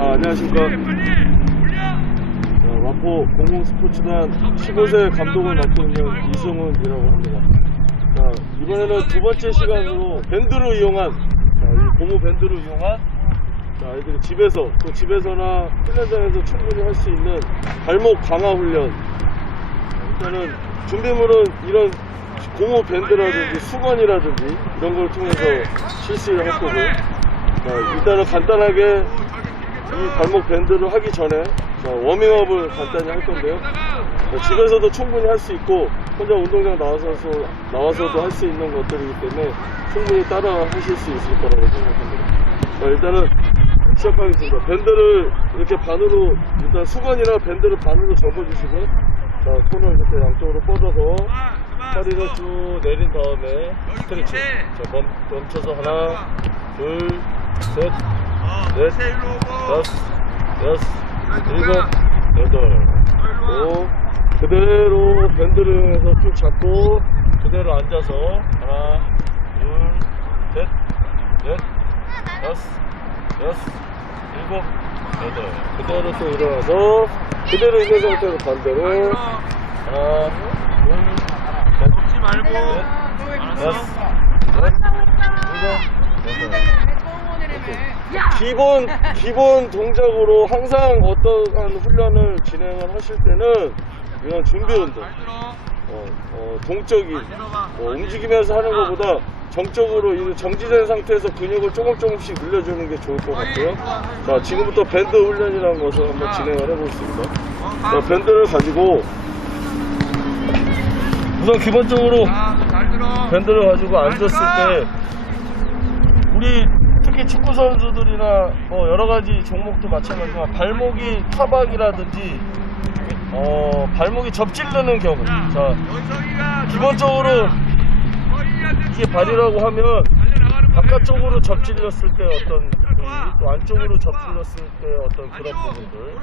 아, 안녕하십니까. 어, 마포 공공스포츠단 15세 감독을 맡고 있는 이승훈이라고 합니다. 자, 이번에는 두 번째 시간으로 밴드로 이용한, 자, 이 고무 밴드로 이용한, 자, 아이들이 집에서, 또 집에서나 훈련장에서 충분히 할 수 있는 발목 강화 훈련. 일단은 준비물은 이런 고무 밴드라든지 수건이라든지 이런 걸 통해서 실시를 할 거고요. 자, 일단은 간단하게 이 발목 밴드를 하기 전에 자, 워밍업을 간단히 할 건데요. 자, 집에서도 충분히 할 수 있고 혼자 운동장 나와서 나와서도 할 수 있는 것들이기 때문에 충분히 따라 하실 수 있을 거라고 생각합니다. 자, 일단은 시작하겠습니다. 밴드를 이렇게 반으로 일단 수건이나 밴드를 반으로 접어주시고 자, 손을 이렇게 양쪽으로 뻗어서 허리를 쭉 내린 다음에 스트레칭. 자, 멈, 멈춰서 하나, 둘, 셋, 넷, 다섯, 여섯, 일곱, 여덟. 또 그대로 밴드를 해서 쭉 잡고 그대로 앉아서 하나, 둘, 셋, 넷, 다섯, 여섯, 일곱, 여덟. 그대로 또 일어나서 그대로 있는 상태로 반대로 하나, 둘, 셋, 넷? 다섯, 여섯, 일곱, 여덟. 기본 기본 동작으로 항상 어떠한 훈련을 진행을 하실 때는 이런 준비 운동, 어, 어, 동적인 어, 움직이면서 하는 것보다 정적으로 이 정지된 상태에서 근육을 조금 조금씩 늘려주는 게 좋을 것 같고요. 자 지금부터 밴드 훈련이라는 것을 한번 진행을 해보겠습니다. 자, 밴드를 가지고 우선 기본적으로 밴드를 가지고 앉았을 때 우리 특히 축구 선수들이나 뭐 여러 가지 종목도 마찬가지지만 발목이 타박이라든지 어 발목이 접질르는 경우 자 기본적으로 이게 발이라고 하면 바깥쪽으로 접질렸을 때 어떤 부위 또 안쪽으로 접질렸을 때 어떤 그런 부분들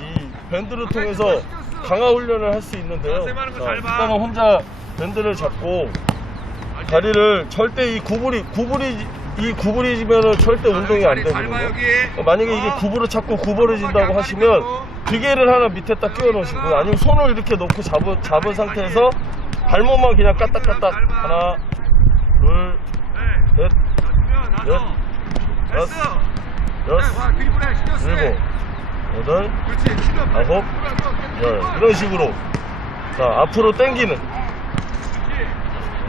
이 밴드를 통해서 강화 훈련을 할 수 있는데요. 자. 일단은 혼자 밴드를 잡고 다리를 절대 이 구부리 구부리 이 구부리지면은 절대 운동이 안 되거든요. 어, 만약에 이게 어. 구부러 잡고 구부러진다고 하시면 기계를 하나 밑에다 끼워 놓으시고 아니면 손을 이렇게 놓고 잡은 잡은 상태에서 발목만 그냥 까딱까딱 하나 둘셋 넷, 다섯, 여섯 일곱 여덟 아홉 열. 이런 식으로. 자 앞으로 당기는.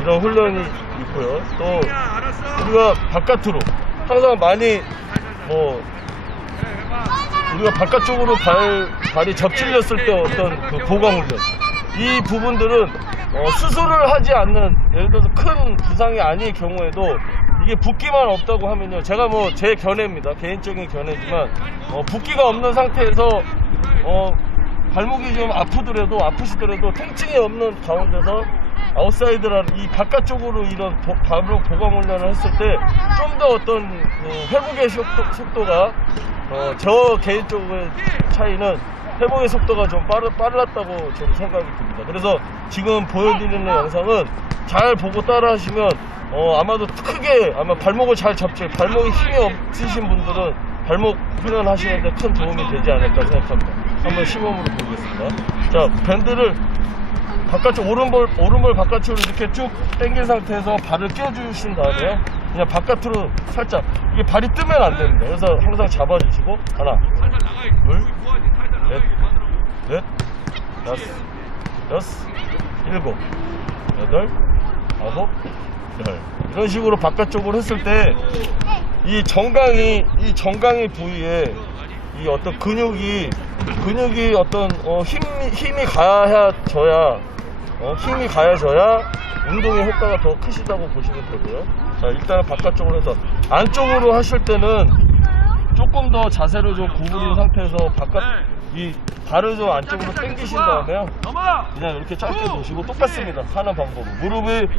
이런 훈련이 있고요. 또 우리가 바깥으로 항상 많이 뭐 우리가 바깥쪽으로 발, 발이 접질렸을 때 어떤 그 보강 훈련. 이 부분들은 어, 수술을 하지 않는 예를 들어서 큰 부상이 아닐 경우에도 이게 붓기만 없다고 하면요. 제가 뭐 제 견해입니다. 개인적인 견해지만 어, 붓기가 없는 상태에서 어, 발목이 좀 아프더라도 아프시더라도 통증이 없는 가운데서 아웃사이드라는 이 바깥쪽으로 이런 보, 발목 보강 훈련을 했을 때 좀 더 어떤 그 회복의 속도, 속도 가 어, 저 개인적인 차이는 회복의 속도가 좀 빠르, 빨랐다고 저는 생각이 듭니다. 그래서 지금 보여드리는 영상은 잘 보고 따라 하시면 어, 아마도 크게 아마 발목을 잘 잡지 발목에 힘이 없으신 분들은 발목 훈련 하시는데 큰 도움이 되지 않을까 생각합니다. 한번 시범으로 보겠습니다. 자, 밴드를 바깥쪽 오른발 오른발 바깥으로 이렇게 쭉 당긴 상태에서 발을 끼워주신 다음에 그냥 바깥으로 살짝 이게 발이 뜨면 안 됩니다. 그래서 항상 잡아주시고 하나, 둘, 넷, 넷, 다섯, 여섯, 일곱, 여덟, 아홉, 열. 이런 식으로 바깥쪽으로 했을 때 이 정강이 이 정강이 부위에 이 어떤 근육이 근육이 어떤 어, 힘 힘이 가야 져야 어, 힘이 가야져야 운동의 효과가 더 크시다고 보시면 되고요. 자 일단은 바깥쪽으로 해서 안쪽으로 하실 때는 조금 더 자세를 좀 구부린 상태에서 바깥 이 발을 좀 안쪽으로 당기신 다음에요. 넘어 그냥 이렇게 짧게 보시고 똑같습니다. 하는 방법은 무릎을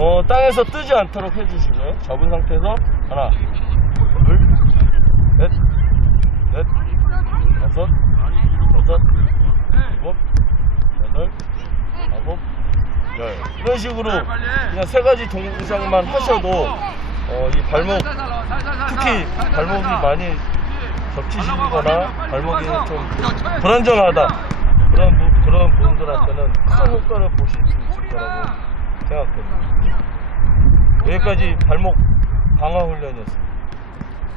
어, 땅에서 뜨지 않도록 해주시고요. 잡은 상태에서 하나, 둘, 넷, 넷, 다섯, 여섯, 일곱, 여덟, 아홉, 열 이런 식으로 그냥 세 가지 동작만 하셔도 어, 이 발목 특히 발목이 많이 접지시거나 발목이 좀 불안정하다 그런 부- 그런 분들한테는 큰 효과를 보실 수 있을 거라고 생각됩니다. 여기까지 발목 강화 훈련이었습니다.